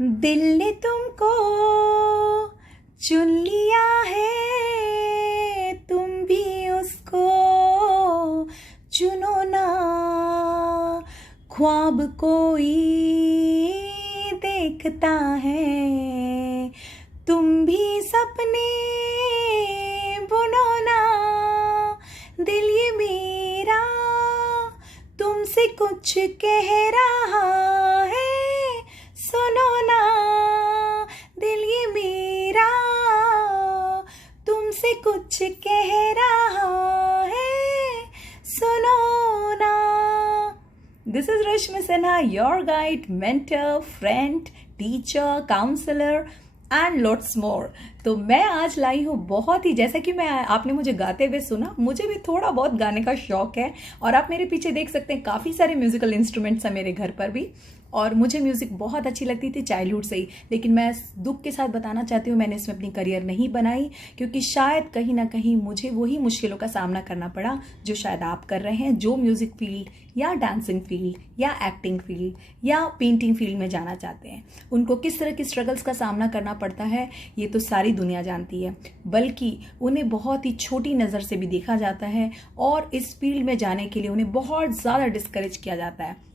दिल ने तुमको चुन लिया है, तुम भी उसको चुनो ना। ख्वाब कोई देखता है, तुम भी सपने बुनो ना। दिल ये मेरा तुमसे कुछ कह रहा है, सुनो ना। दिल ये मेरा तुमसे कुछ कह रहा है, सुनो ना। This is Rashmi Sinha, your guide, mentor, friend, teacher, counsellor and lots more. तो मैं आज लाई हूँ बहुत ही, जैसा कि आपने मुझे गाते हुए सुना, मुझे भी थोड़ा बहुत गाने का शौक है। और आप मेरे पीछे देख सकते हैं काफ़ी सारे म्यूजिकल इंस्ट्रूमेंट्स हैं मेरे घर पर भी। और मुझे म्यूज़िक बहुत अच्छी लगती थी चाइल्डहुड से ही। लेकिन मैं दुख के साथ बताना चाहती हूँ, मैंने इसमें अपनी करियर नहीं बनाई, क्योंकि शायद कहीं ना कहीं मुझे वही मुश्किलों का सामना करना पड़ा जो शायद आप कर रहे हैं, जो म्यूज़िक फील्ड या डांसिंग फील्ड या एक्टिंग फील्ड या पेंटिंग फील्ड में जाना चाहते हैं। उनको किस तरह की स्ट्रगल्स का सामना करना पड़ता है ये तो सारी दुनिया जानती है, बल्कि उन्हें बहुत ही छोटी नज़र से भी देखा जाता है और इस फील्ड में जाने के लिए उन्हें बहुत ज़्यादा डिस्करेज किया जाता है।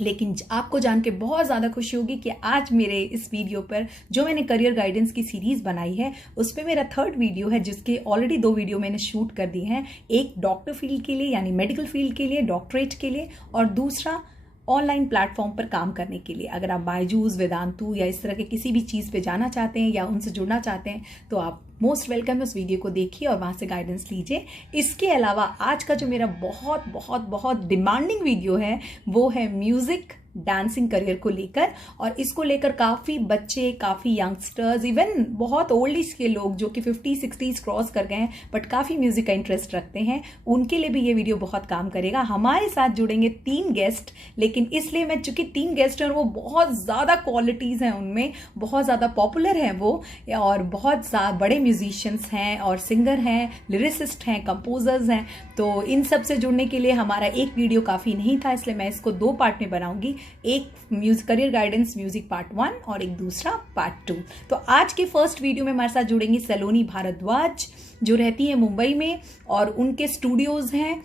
लेकिन आपको जान के बहुत ज़्यादा खुशी होगी कि आज मेरे इस वीडियो पर जो मैंने करियर गाइडेंस की सीरीज़ बनाई है, उस पर मेरा 3rd वीडियो है, जिसके ऑलरेडी 2 वीडियो मैंने शूट कर दी हैं। एक डॉक्टर फील्ड के लिए यानी मेडिकल फील्ड के लिए, डॉक्टरेट के लिए, और दूसरा ऑनलाइन प्लेटफॉर्म पर काम करने के लिए। अगर आप बायजूस, वेदांतु या इस तरह के किसी भी चीज़ पे जाना चाहते हैं या उनसे जुड़ना चाहते हैं तो आप मोस्ट वेलकम है, उस वीडियो को देखिए और वहाँ से गाइडेंस लीजिए। इसके अलावा आज का जो मेरा बहुत बहुत बहुत डिमांडिंग वीडियो है वो है म्यूज़िक डांसिंग करियर को लेकर। और इसको लेकर काफ़ी बच्चे, काफ़ी यंगस्टर्स, इवन बहुत ओल्ड एज के लोग जो कि 50-60s क्रॉस कर गए हैं बट काफ़ी म्यूज़िक का इंटरेस्ट रखते हैं, उनके लिए भी ये वीडियो बहुत काम करेगा। हमारे साथ जुड़ेंगे 3 गेस्ट, लेकिन इसलिए मैं, चूंकि 3 गेस्ट हैं और वो बहुत ज़्यादा क्वालिटीज़ हैं उनमें, बहुत ज़्यादा पॉपुलर हैं वो, और बहुत बड़े म्यूजिशियंस हैं और सिंगर हैं, लिरिसिस्ट हैं, कंपोजर्स हैं। तो इन सब से जुड़ने के लिए हमारा एक वीडियो काफ़ी नहीं था, इसलिए मैं इसको 2 पार्ट में बनाऊंगी। एक music career guidance music part 1 और एक दूसरा पार्ट 2। तो आज के फर्स्ट वीडियो में हमारे साथ जुड़ेंगी सलोनी भारद्वाज, जो रहती है मुंबई में, और उनके स्टूडियोज हैं।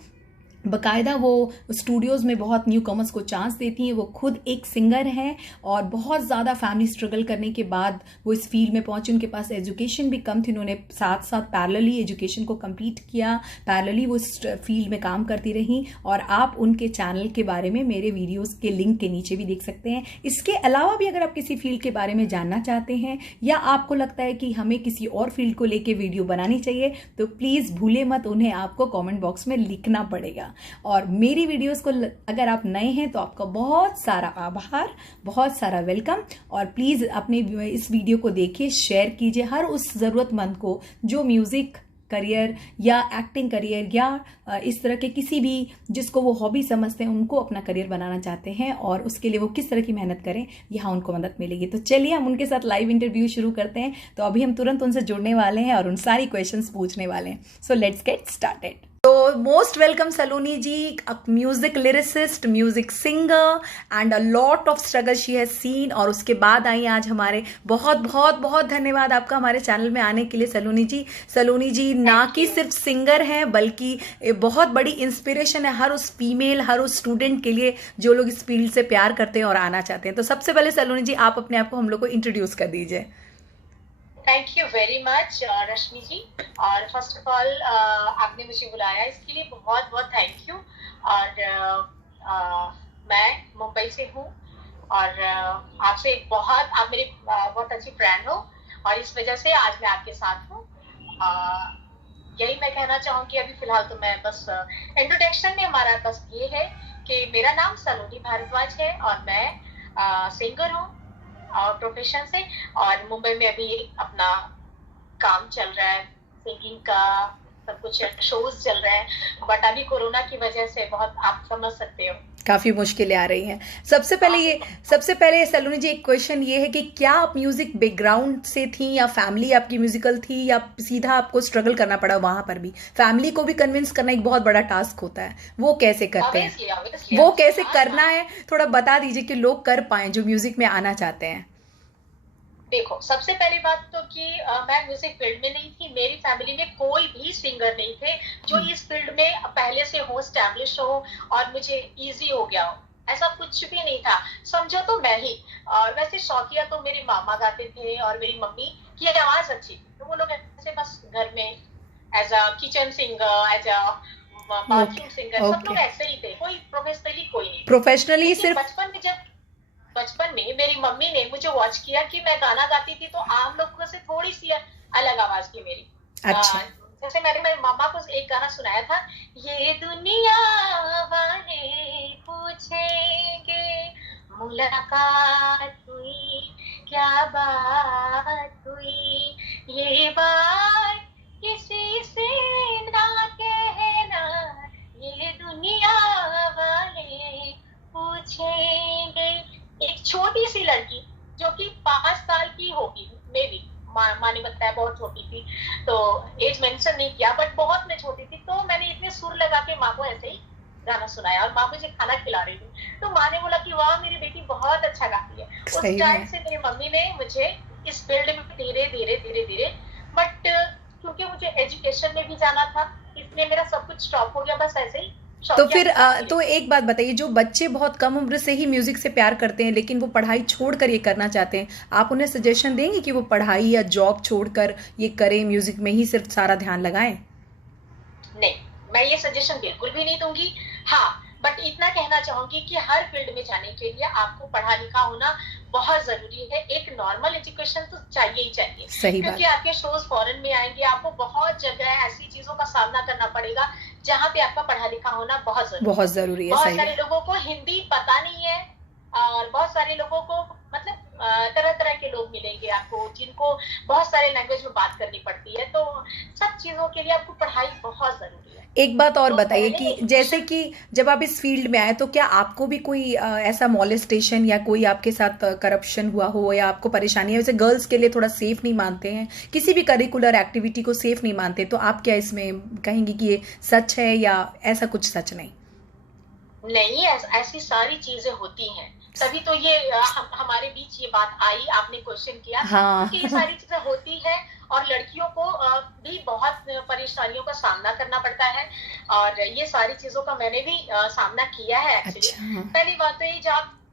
बकायदा वो स्टूडियोज़ में बहुत न्यू कमर्स को चांस देती हैं। वो खुद एक सिंगर हैं और बहुत ज़्यादा फैमिली स्ट्रगल करने के बाद वो इस फील्ड में पहुंची। उनके पास एजुकेशन भी कम थी, उन्होंने साथ साथ पैरेलली एजुकेशन को कंप्लीट किया, पैरेलली वो इस फील्ड में काम करती रहीं। और आप उनके चैनल के बारे में मेरे वीडियोज़ के लिंक के नीचे भी देख सकते हैं। इसके अलावा भी अगर आप किसी फील्ड के बारे में जानना चाहते हैं या आपको लगता है कि हमें किसी और फील्ड को लेकर वीडियो बनानी चाहिए तो प्लीज़ भूले मत, उन्हें आपको कॉमेंट बॉक्स में लिखना पड़ेगा। और मेरी वीडियोस को अगर आप नए हैं तो आपका बहुत सारा आभार, बहुत सारा वेलकम। और प्लीज़ अपने इस वीडियो को देखिए, शेयर कीजिए हर उस ज़रूरतमंद को जो म्यूज़िक करियर या एक्टिंग करियर या इस तरह के किसी भी जिसको वो हॉबी समझते हैं उनको अपना करियर बनाना चाहते हैं और उसके लिए वो किस तरह की मेहनत करें, यहाँ उनको मदद मिलेगी। तो चलिए हम उनके साथ लाइव इंटरव्यू शुरू करते हैं। तो अभी हम तुरंत उनसे जुड़ने वाले हैं और उन सारी क्वेश्चंस पूछने वाले हैं। So let's get started. तो most welcome Saloni ji, music lyricist, music singer and a lot of struggle she has seen. और उसके बाद आई आज हमारे, बहुत बहुत बहुत धन्यवाद आपका हमारे चैनल में आने के लिए सलोनी जी। सलोनी जी ना कि सिर्फ सिंगर हैं बल्कि बहुत बड़ी इंस्पिरेशन है हर उस फीमेल, हर उस स्टूडेंट के लिए जो लोग इस फील्ड से प्यार करते हैं और आना चाहते हैं। तो सबसे पहले सलोनी जी आप अपने आप को हम लोग को इंट्रोड्यूस कर दीजिए। थैंक यू वेरी मच रश्मि जी। और फर्स्ट ऑफ ऑल आपने मुझे बुलाया इसके लिए बहुत बहुत थैंक यू। और मैं मुंबई से हूँ और आपसे आप मेरी बहुत अच्छी फ्रेंड हो और इस वजह से आज मैं आपके साथ हूँ। यही मैं कहना चाहूँगी। अभी फिलहाल तो मैं बस इंट्रोडक्शन में हमारा बस ये है कि मेरा नाम सलोनी भारद्वाज है और मैं सिंगर हूँ और प्रोफेशन से, और मुंबई में अभी अपना काम चल रहा है, सिंगिंग का सब कुछ शोज चल रहे हैं, बट अभी कोरोना की वजह से बहुत, आप समझ सकते हो, काफ़ी मुश्किलें आ रही हैं। सबसे पहले सलोनी जी एक क्वेश्चन ये है कि क्या आप म्यूजिक बैकग्राउंड से थी या फैमिली आपकी म्यूजिकल थी या सीधा आपको स्ट्रगल करना पड़ा वहां पर भी? फैमिली को भी कन्विंस करना एक बहुत बड़ा टास्क होता है, वो कैसे करते हैं, वो कैसे करना है, थोड़ा बता दीजिए कि लोग कर पाए जो म्यूजिक में आना चाहते हैं। देखो, सबसे पहली बात तो कि मैं म्यूजिक फील्ड में नहीं थी, मेरी फैमिली में कोई भी सिंगर नहीं थे जो इस फील्ड में पहले से हो, स्टैब्लिश हो और मुझे इजी हो गया हो, ऐसा कुछ भी नहीं था। समझो तो मैं ही। और वैसे शौकिया तो मेरे मामा गाते थे और मेरी मम्मी की आवाज अच्छी थी, तो वो लोग ऐसे बस घर में as a kitchen singer, as a okay. Bathroom singer, सब ओके। लोग ऐसे ही थे, कोई प्रोफेशनली कोई नहीं थे। प्रोफेशनली लेकिन सिर्फ। बचपन में मेरी मम्मी ने मुझे वॉच किया कि मैं गाना गाती थी, तो आम लोगों से थोड़ी सी अलग आवाज थी मेरी। अच्छा। जैसे मैंने मेरे मामा को एक गाना सुनाया था, ये दुनिया वाले पूछेंगे मुलाकात हुई, क्या बात हुई, ये बात किसी से ना कहना, ये दुनिया वाले पूछेंगे। एक छोटी सी लड़की जो कि 5 साल की होगी, मे बी, माँ ने बताया बहुत छोटी थी, तो एज मेंशन नहीं किया, बट बहुत मैं छोटी थी, तो मैंने इतने सुर लगा के माँ को ऐसे ही गाना सुनाया और माँ मुझे खाना खिला रही थी, तो माँ ने बोला कि वाह मेरी बेटी बहुत अच्छा गाती है। उस सही टाइम में। से मेरी मम्मी ने मुझे इस फील्ड में धीरे धीरे धीरे धीरे, बट क्योंकि मुझे एजुकेशन में भी जाना था, इसलिए मेरा सब कुछ स्टॉप हो गया, बस ऐसे ही तो शौकिया फिर से गाती तो रही। एक बात बताइए, जो बच्चे बहुत कम उम्र से ही म्यूजिक से प्यार करते हैं लेकिन वो पढ़ाई छोड़कर ये करना चाहते हैं, आप उन्हें सजेशन देंगे कि वो पढ़ाई या जॉब छोड़कर ये करें, म्यूजिक में ही सिर्फ सारा ध्यान लगाएं? नहीं, मैं ये सजेशन बिल्कुल भी नहीं दूंगी। हाँ, बट इतना कहना चाहूंगी कि हर फील्ड में जाने के लिए आपको पढ़ा लिखा होना बहुत जरूरी है। एक नॉर्मल एजुकेशन तो चाहिए ही चाहिए, सही क्योंकि बात। आपके शोज फॉरेन में आएंगे, आपको बहुत जगह ऐसी चीजों का सामना करना पड़ेगा जहाँ पे आपका पढ़ा लिखा होना बहुत जरूरी बहुत है। जरूरी है, बहुत सही सारे बात। लोगों को हिंदी पता नहीं है, और बहुत सारे लोगों को, मतलब तरह तरह के लोग मिलेंगे आपको जिनको बहुत सारे लैंग्वेज में बात करनी पड़ती है, तो सब चीजों के लिए आपको पढ़ाई बहुत जरूरी है। एक बात और तो बताइए पहले कि जैसे एजुकेशन। कि जब आप इस फील्ड में आए तो क्या आपको भी कोई ऐसा मॉलेस्टेशन या कोई आपके साथ करप्शन हुआ हो या आपको परेशानी है? वैसे गर्ल्स के लिए थोड़ा सेफ नहीं मानते हैं, किसी भी करिकुलर एक्टिविटी को सेफ नहीं मानते, तो आप क्या इसमें कहेंगी कि ये सच है या ऐसा कुछ सच नहीं? नहीं, ऐसी सारी चीजें होती हैं, तभी तो ये हमारे बीच ये बात आई, आपने क्वेश्चन किया, हाँ। क्योंकि ये सारी चीजें होती है और लड़कियों को भी बहुत परेशानियों का सामना करना पड़ता है, और ये सारी चीजों का मैंने भी सामना किया है एक्चुअली। अच्छा। पहली बात तो ये,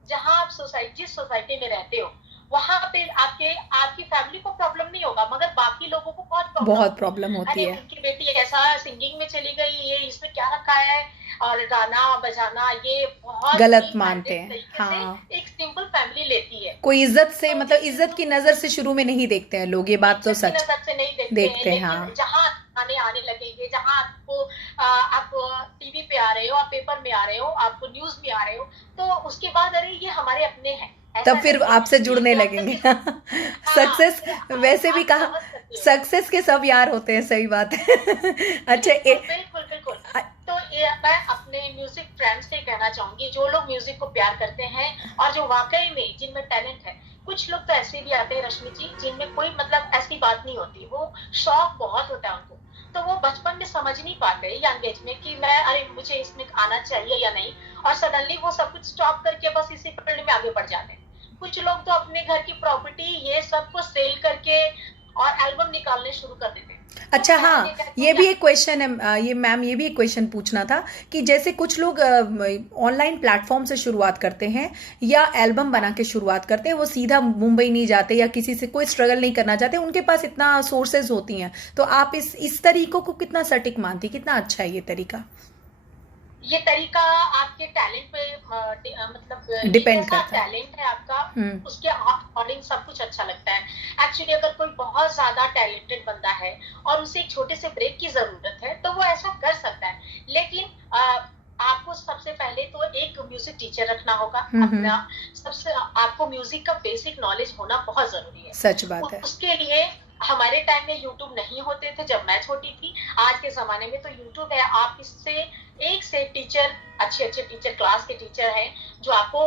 जहाँ आप सोसाइटी, जिस सोसाइटी में रहते हो, वहां पे आपकी फैमिली को प्रॉब्लम नहीं होगा, मगर बाकी लोगों को बहुत प्रॉब्लम बहुत होगी। प्रॉब्लम होती अरे है। उनकी बेटी ऐसा सिंगिंग में चली गई, ये इसमें क्या रखा है, और गाना बजाना, ये बहुत गलत ही मानते डायरेक्ट हैं, तरीके से हाँ। एक सिंपल फैमिली लेती है। कोई इज्जत से, तो मतलब जिस इज्जत चीजों की नजर से शुरू में नहीं देखते हैं लोग, ये बात तो इज्जत की सच। नजर से नहीं देखते हैं, देखते हैं, लेकिन हाँ। जहाँ आने आने लगेंगे, जहाँ आप टीवी पे आ रहे हो, आप पेपर में आ रहे हो, आप न्यूज में आ रहे हो, तो उसके बाद अरे ये हमारे अपने हैं, ऐसा तब फिर नहीं है। आपसे ये जुड़ने ज्यादा लगेंगे। किसी। हाँ, सक्सेस, फिर वैसे भी आप कहा समझ सकते हो। सक्सेस के सब यार होते हैं, सही बात है। अच्छा बिल्कुल बिल्कुल बिल्कुल। तो ये मैं अपने म्यूजिक फ्रेंड्स से कहना चाहूंगी, जो लोग म्यूजिक को प्यार करते हैं और जो वाकई में जिनमें टैलेंट है। कुछ लोग तो ऐसे भी आते हैं रश्मि जी, जिनमें कोई मतलब ऐसी बात नहीं होती, वो शौक बहुत होता है उनको, तो वो बचपन में समझ नहीं पाते यंग एज में कि मैं, अरे मुझे इसमें आना चाहिए या नहीं, और सडनली वो सब कुछ स्टॉप करके बस इसी फील्ड में आगे बढ़ जाते हैं। कुछ लोग तो अपने घर की प्रॉपर्टी ये सब को सेल करके और एल्बम निकालने शुरू कर देते हैं। तो अच्छा, मैं ये हाँ, कहती हूँ ये कि भी एक क्वेश्चन है, ये मैम, ये भी एक क्वेश्चन पूछना था कि जैसे कुछ लोग ऑनलाइन प्लेटफॉर्म से शुरुआत करते हैं या एल्बम बना के शुरुआत करते हैं, वो सीधा मुंबई नहीं जाते या किसी से कोई स्ट्रगल नहीं करना चाहते, उनके पास इतना सोर्सेज होती हैं, तो आप इस तरीकों को कितना सटीक मानती, कितना अच्छा है ये तरीका? ये तरीका आपके टैलेंट पे मतलब डिपेंड जैसा करता है। टैलेंट है आपका, हम्म। उसके अकॉर्डिंग सब कुछ अच्छा लगता है। एक्चुअली अगर कोई बहुत ज्यादा टैलेंटेड बंदा है और उसे एक छोटे से ब्रेक की जरूरत है, तो वो ऐसा कर सकता है, लेकिन आपको सबसे पहले तो एक म्यूजिक टीचर रखना होगा अपना। सबसे आपको म्यूजिक का बेसिक नॉलेज होना बहुत जरूरी है। सच बात है। उसके लिए हमारे टाइम में यूट्यूब नहीं होते थे जब मैं छोटी थी, आज के जमाने में तो यूट्यूब है, आप इससे एक से टीचर, अच्छे अच्छे टीचर, क्लास के टीचर हैं जो आपको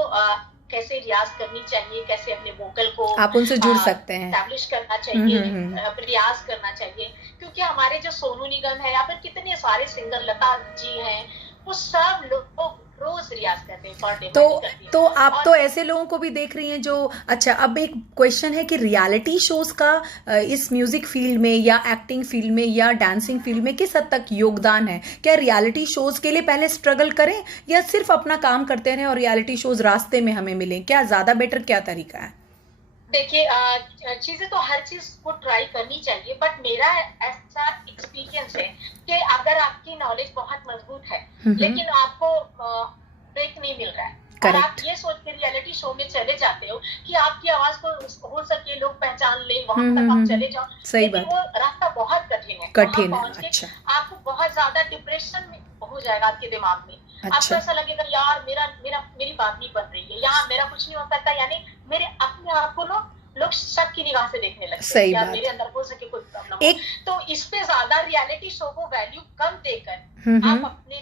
कैसे रियाज करनी चाहिए, कैसे अपने वोकल को आप उनसे जुड़ सकते हैं। एस्टैब्लिश करना चाहिए, हम्म। रियाज करना चाहिए, क्योंकि हमारे जो सोनू निगम है या फिर कितने सारे सिंगर, लता जी हैं, वो सब लोग रोज रियाज करते हैं, पर डे तो मैं करती हूँ। तो आप और तो ऐसे लोगों को भी देख रही हैं जो, अच्छा अब एक क्वेश्चन है कि रियलिटी शोज का इस म्यूजिक फील्ड में या एक्टिंग फील्ड में या डांसिंग फील्ड में किस हद तक योगदान है? क्या रियलिटी शोज के लिए पहले स्ट्रगल करें या सिर्फ अपना काम करते रहें और रियलिटी शोज रास्ते में हमें मिलें? क्या ज्यादा बेटर, क्या तरीका है? देखिए, चीजें तो हर चीज को ट्राई करनी चाहिए, बट मेरा ऐसा एक्सपीरियंस है कि अगर आपकी नॉलेज बहुत मजबूत है लेकिन आपको ब्रेक नहीं मिल रहा है और आप ये सोच के रियलिटी शो में चले जाते हो कि आपकी आवाज को हो सके लोग पहचान ले, वहां तक आप चले जाओ, सही लेकिन बात, वो रास्ता बहुत कठिन है। कठिन वहां है। पहुंच के अच्छा आपको बहुत ज्यादा डिप्रेशन में हो जाएगा आपके दिमाग में। आपको अच्छा ऐसा लगेगा यार मेरी बात नहीं बन रही है, यहाँ मेरा कुछ नहीं हो सकता, यानी मेरे अपने आप को लोग शक की निगाह से देखने लगते हैं, सही यार बात। मेरे अंदर हो सके कोई प्रॉब्लम हो। एक तो इस पे ज्यादा रियलिटी शो को वैल्यू कम देकर आप अपने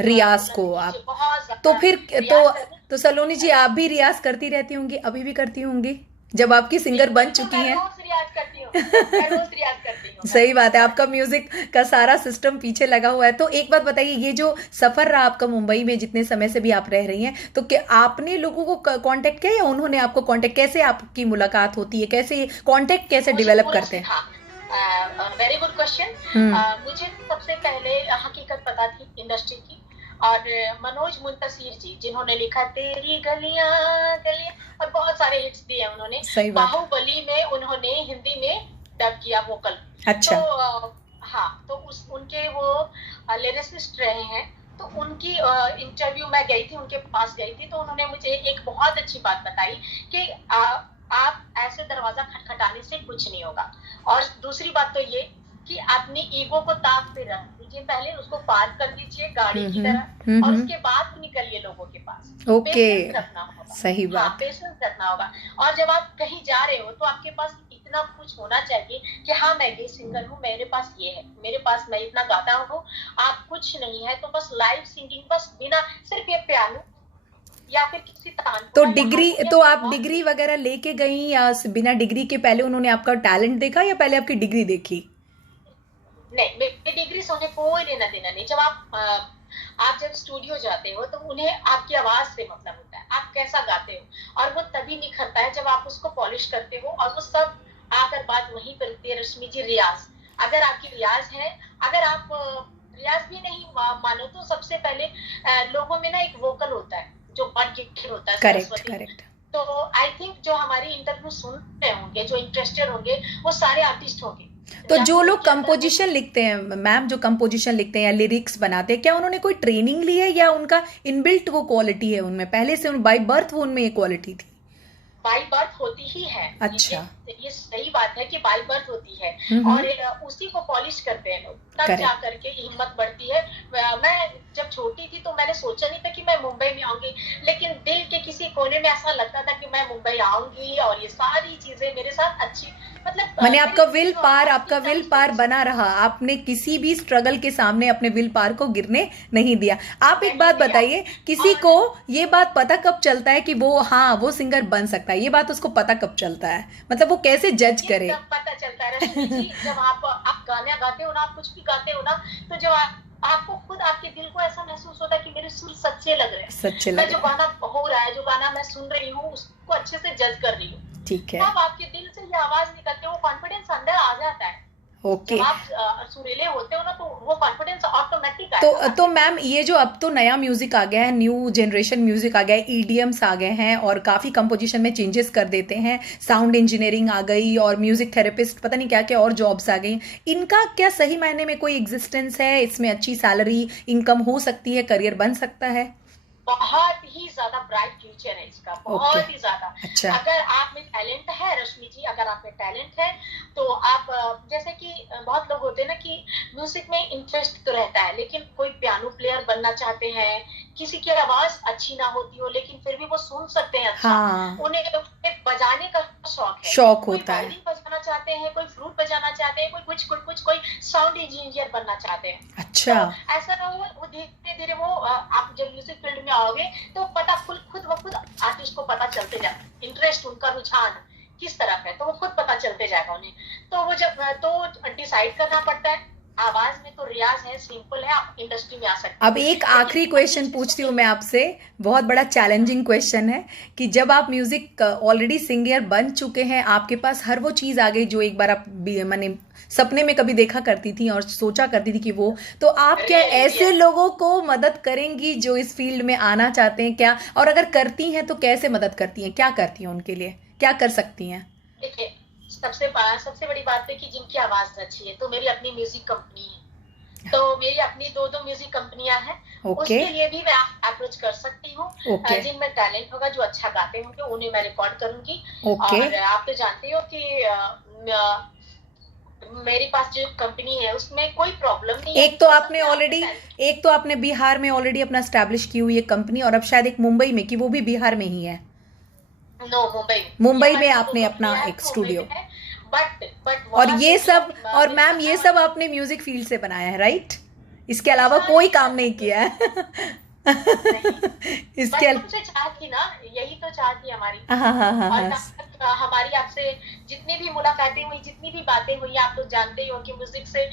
रियाज को आप, बहुत तो फिर रियाज करने। तो सलोनी जी आप भी रियाज करती रहती होंगी, अभी भी करती होंगी जब आपकी सिंगर बन चुकी मैं हैं? रोज रियाज करती हूँ, मैं रोज रियाज करती हूँ। सही बात है, आपका म्यूजिक का सारा सिस्टम पीछे लगा हुआ है। तो एक बात बताइए, ये जो सफर रहा आपका मुंबई में, जितने समय से भी आप रह रही हैं, तो क्या आपने लोगों को कांटेक्ट किया या उन्होंने आपको कांटेक्ट? कैसे आपकी मुलाकात होती है, कैसे कांटेक्ट कैसे डेवलप करते हैं? Very good question. मुझे सबसे पहले हकीकत पता थी इंडस्ट्री की, और मनोज मुंतसीर जी जिन्होंने लिखा तेरी गलियां गलियां और बहुत सारे हिट्स दिए उन्होंने, सही बात। बाहुबली में उन्होंने हिंदी में डब किया वोकल। अच्छा। तो हाँ, तो उनके वो लिरिसिस्ट रहे हैं। तो उनकी इंटरव्यू मैं गई थी, उनके पास गई थी, तो उन्होंने मुझे एक बहुत अच्छी बात बताई कि आप ऐसे दरवाजा खटखटाने से कुछ नहीं होगा। और दूसरी बात तो ये कि अपनी ईगो को ताक पे रख दीजिए, पहले उसको पार कर दीजिए गाड़ी की तरह, और उसके बाद निकलिए लोगों के पास। ओके, पेशेंस रखना होगा। सही बात। हाँ, पेशेंस रखना होगा। और जब आप कहीं जा रहे हो तो आपके पास इतना कुछ होना चाहिए कि हाँ मैं ये सिंगर हूँ, मेरे पास ये है, मेरे पास मैं इतना गाता हूँ। आप कुछ नहीं है तो बस लाइव सिंगिंग, बस बिना सिर्फ ये पियानो या फिर किसी तानपुरा। तो डिग्री, तो आप डिग्री वगैरह लेके गई या बिना डिग्री के पहले उन्होंने आपका टैलेंट देखा या पहले आपकी डिग्री देखी? नहीं, मेरी डिग्री से उन्हें कोई लेना देना नहीं। जब आप जब स्टूडियो जाते हो तो उन्हें आपकी आवाज से मतलब होता है, आप कैसा गाते हो, और वो तभी निखरता है जब आप उसको पॉलिश करते हो। और वो सब आकर बात वहीं पर होती है रश्मि जी, रियाज। अगर आपकी रियाज है, अगर आप रियाज भी नहीं मानो तो सबसे पहले लोगों में ना एक वोकल होता है जो गॉड गिफ्टेड होता है। Correct correct. तो आई थिंक जो हमारी इंटरव्यू सुन रहे होंगे, जो इंटरेस्टेड होंगे, वो सारे आर्टिस्ट होंगे। तो जो लोग कंपोजिशन लिखते हैं मैम, जो कंपोजिशन लिखते हैं या लिरिक्स बनाते हैं, क्या उन्होंने कोई ट्रेनिंग ली है या उनका इनबिल्ट वो क्वालिटी है उनमें, पहले से बाय बर्थ वो उनमें ये क्वालिटी थी? बाई बर्थ होती ही है। अच्छा, ये सही बात है कि बाई बर्थ होती है, और उसी को पॉलिश करते हैं लोग, तब जा करके हिम्मत बढ़ती है। मैं जब छोटी थी तो मैंने सोचा नहीं था कि मैं मुंबई में आऊंगी, लेकिन दिल के किसी कोने में ऐसा लगता था कि मैं मुंबई आऊंगी और ये सारी चीजें मेरे साथ अच्छी, मतलब मैंने आपका विल पार बना रहा, आपने किसी भी स्ट्रगल के सामने अपने विल पार को गिरने नहीं दिया। आप एक बात बताइए, किसी को ये बात पता कब चलता है कि वो हाँ वो सिंगर बन सकता है? ये बात उसको पता कब चलता है, मतलब वो कैसे जज करे? पता चलता है रश्मि जी, जब आप गाना गाते हो ना, आप कुछ भी गाते हो ना, तो जब आपको खुद आपके दिल को ऐसा महसूस होता है कि मेरे सुर सच्चे लग रहे हैं, सच्चे मैं जो गाना हो रहा है, जो गाना मैं सुन रही हूँ, उसको अच्छे से जज कर रही हूँ। ठीक है, तब आपके दिल से ये आवाज निकलती है, वो कॉन्फिडेंस अंदर आ जाता है। ओके। जब आप सुरीले होते हो ना, तो वो कॉन्फिडेंस ऑटोमेटिक आता है। तो मैम, ये जो अब तो नया म्यूजिक आ गया है, न्यू जनरेशन म्यूजिक आ गया है, ईडीएम्स आ गए हैं और काफी कंपोजिशन में चेंजेस कर देते हैं, साउंड इंजीनियरिंग आ गई और म्यूजिक थेरेपिस्ट, पता नहीं क्या क्या और जॉब्स आ गई। इनका क्या सही मायने में कोई एग्जिस्टेंस है? इसमें अच्छी सैलरी, इनकम हो सकती है, करियर बन सकता है? बहुत ही ज्यादा ब्राइट फ्यूचर है इसका, बहुत ही ज्यादा। अच्छा। अगर आप में टैलेंट है रश्मि जी, अगर आप में टैलेंट है तो आप, जैसे कि बहुत लोग होते हैं ना कि म्यूजिक में इंटरेस्ट तो रहता है, लेकिन कोई पियानो प्लेयर बनना चाहते हैं, किसी की आवाज अच्छी ना होती हो लेकिन फिर भी वो सुन सकते हैं अच्छा। हाँ। उन्हें बजाने का शौक होता है, कोई बजाना चाहते हैं, कोई फ्लूट बजाना चाहते हैं, कोई साउंड इंजीनियर बनना चाहते हैं। अच्छा। तो ऐसा ना वो धीरे धीरे वो आप जब म्यूजिक फील्ड में आओगे तो पता खुद ब खुद आर्टिस्ट को पता चलते जाए, इंटरेस्ट उनका रुझान किस तरफ है, तो वो खुद पता चलते जाएगा उन्हें। तो वो जब तो डिसाइड करना पड़ता है आवाज में तो रियाज है, सिंपल है, आप इंडस्ट्री में आ सकते हैं। अब एक आखिरी क्वेश्चन पूछती हूँ मैं आपसे, बहुत बड़ा चैलेंजिंग क्वेश्चन है कि जब आप म्यूजिक ऑलरेडी सिंगर बन चुके हैं, आपके पास हर वो चीज़ आ गई जो एक बार आप मैंने सपने में कभी देखा करती थी और सोचा करती थी कि वो, तो आप क्या ऐसे लोगों को मदद करेंगी जो इस फील्ड में आना चाहते हैं क्या? और अगर करती हैं तो कैसे मदद करती हैं, क्या करती हैं उनके लिए, क्या कर सकती हैं? देखिए, सबसे बड़ी बात है कि जिनकी आवाज अच्छी है, तो मेरी अपनी म्यूजिक कंपनी है, तो मेरी अपनी दो म्यूजिक कंपनियां हैं। उसके लिए भी मैं अप्रोच कर सकती हूँ। जिनमें टैलेंट होगा, जो अच्छा गाते होंगे, उन्हें मैं रिकॉर्ड करूंगी। और आप तो जानते हो कि मेरे पास जो कंपनी है उसमें कोई प्रॉब्लम नहीं है। एक तो आपने बिहार में ऑलरेडी अपना स्टैब्लिश की हुई है कंपनी, और अब शायद एक मुंबई में, कि वो भी बिहार में ही है। मुंबई में आपने अपना एक स्टूडियो, बट और ये सब, और मैम ये सब आपने म्यूजिक फील्ड से बनाया है, राइट? इसके अलावा कोई काम नहीं किया है। इसके चाह थी ना, यही तो चाह थी हमारी। और हमारी आपसे जितनी भी मुलाकातें हुई, जितनी भी बातें हुई, आप लोग जानते ही हो कि म्यूजिक से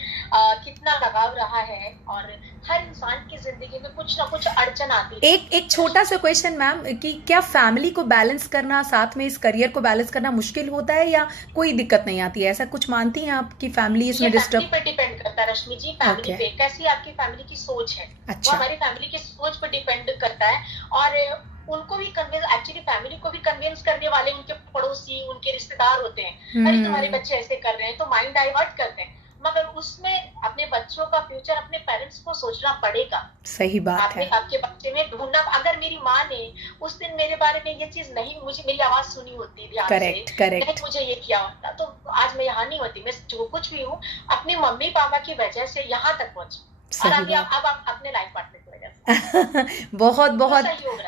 कितना लगाव रहा है, और हर इंसान की जिंदगी में कुछ ना कुछ अड़चन आती है। एक छोटा सा क्वेश्चन मैम, कि क्या फैमिली को बैलेंस करना, साथ में इस करियर को बैलेंस करना मुश्किल होता है या कोई दिक्कत नहीं आती है? ऐसा कुछ मानती हैं आप कि फैमिली इसमें डिस्टर्ब? पे डिपेंड करता है रश्मि जी, फैमिली पे, कैसी आपकी फैमिली की सोच है। अच्छा। वो हमारी फैमिली की सोच पर डिपेंड करता है, और उनको भी कन्विंस, एक्चुअली फैमिली को भी कन्विंस करने वाले उनके पड़ोसी, उनके रिश्तेदार होते हैं। अरे तुम्हारे बच्चे ऐसे कर रहे हैं, तो माइंड डाइवर्ट करते हैं, मगर उसमें अपने बच्चों का फ्यूचर अपने पेरेंट्स को सोचना पड़ेगा। सही बात है। आपके बच्चे में ढूंढना, अगर मेरी माँ ने उस दिन मेरे बारे में ये चीज नहीं, मुझे मेरी आवाज सुनी होती ध्यान से, नहीं मुझे ये किया होता, तो आज मैं यहाँ नहीं होती। मैं जो कुछ भी हूँ अपने मम्मी पापा की वजह से यहाँ तक पहुंची, और अब आप अपने लाइफ पार्टनर की वजह से। बहुत बहुत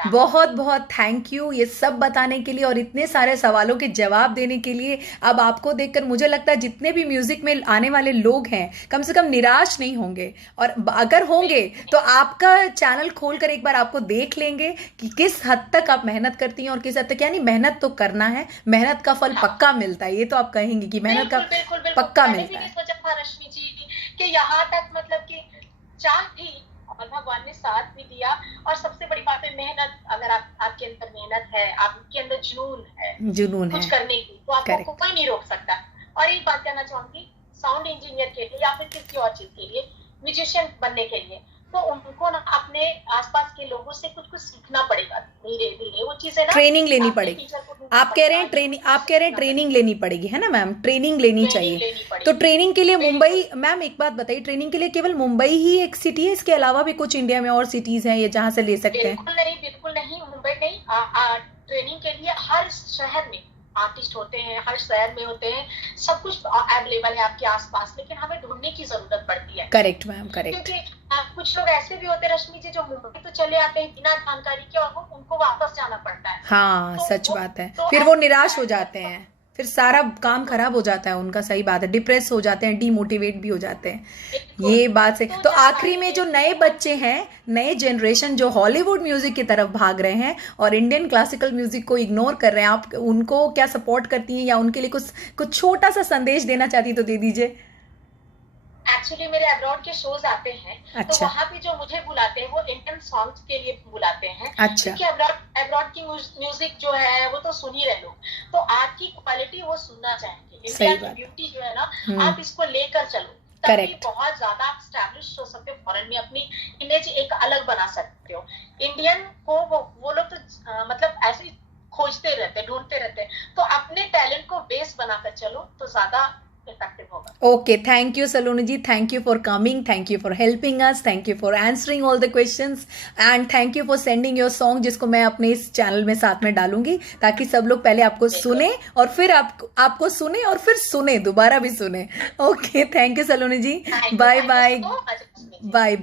बहुत बहुत थैंक यू ये सब बताने के लिए और इतने सारे सवालों के जवाब देने के लिए। अब आपको देखकर मुझे लगता है जितने भी म्यूजिक में आने वाले लोग हैं कम से कम निराश नहीं होंगे, और अगर होंगे तो आपका चैनल खोलकर एक बार आपको देख लेंगे कि किस हद तक आप मेहनत करती हैं और किस हद तक, यानी मेहनत तो करना है, मेहनत का फल पक्का मिलता है। ये तो आप कहेंगे कि मेहनत का पक्का मिलता है। सोचा था रश्मि जी कि यहाँ तक, मतलब कि चाह थी और भगवान ने साथ भी दिया। और सबसे बड़ी बात है मेहनत, अगर आपके अंदर मेहनत है, आपके अंदर जुनून है कुछ करने की, तो आपको कोई नहीं रोक सकता। और एक बात कहना चाहूंगी, साउंड इंजीनियर के लिए या फिर किसी और चीज के लिए, म्यूजिशियन बनने के लिए, तो उनको ना अपने आसपास के लोगों से कुछ सीखना पड़ेगा, धीरे धीरे वो चीजें ना ट्रेनिंग लेनी पड़ेगी। आप कह रहे हैं ट्रेनिंग लेनी पड़ेगी, है ना मैम? ट्रेनिंग लेनी चाहिए। तो ट्रेनिंग के लिए मुंबई, मैम एक बात बताइए, ट्रेनिंग के लिए केवल मुंबई ही एक सिटी है, इसके अलावा भी कुछ इंडिया में और सिटीज हैं ये जहाँ से ले सकते हैं? बिल्कुल नहीं, मुंबई नहीं। ट्रेनिंग के लिए हर शहर में आर्टिस्ट होते हैं, हर शहर में होते हैं, सब कुछ अवेलेबल है आपके आसपास, लेकिन हमें ढूंढने की जरूरत पड़ती है। Correct ma'am, correct. क्योंकि कुछ लोग ऐसे भी होते हैं रश्मि जी जो मुंबई तो चले आते हैं बिना जानकारी के, और उनको वापस जाना पड़ता है। हाँ, तो सच बात है। फिर वो निराश हो जाते हैं, फिर सारा काम खराब हो जाता है उनका। सही बात है, डिप्रेस हो जाते हैं, डीमोटिवेट भी हो जाते हैं। ये बात से तो आखिरी में जो नए बच्चे हैं, नए जनरेशन जो हॉलीवुड म्यूजिक की तरफ भाग रहे हैं और इंडियन क्लासिकल म्यूजिक को इग्नोर कर रहे हैं, आप उनको क्या सपोर्ट करती हैं या उनके लिए कुछ छोटा सा संदेश देना चाहती तो दे दीजिए। एक्चुअली मेरे अब्रॉड के शोज आते हैं। अच्छा। तो वहाँ पे जो मुझे बुलाते हैं वो इंडियन सॉन्ग्स के लिए बुलाते हैं। अच्छा। क्योंकि अब्रॉड की म्यूजिक जो है वो तो सुन ही रहे लोग, तो आपकी क्वालिटी वो सुनना चाहेंगे। इंडिया की ब्यूटी जो है ना, आप इसको लेकर चलो, तभी बहुत ज्यादा आप स्टैब्लिश हो सकते हो, फॉरेन में अपनी इमेज एक अलग बना सकते हो। इंडियन को वो लोग तो मतलब ऐसे ही खोजते रहते, ढूंढते रहते, तो अपने टैलेंट को बेस बनाकर चलो तो ज्यादा Okay, thank you Saloni ji, thank you for coming, thank you for helping us, thank you for answering all the questions and thank you for sending your song जिसको मैं अपने इस चैनल में साथ में डालूंगी ताकि सब लोग पहले आपको सुने और फिर आपको सुने और फिर सुने, दोबारा भी सुने। Okay, thank you Saloni ji, bye bye, bye।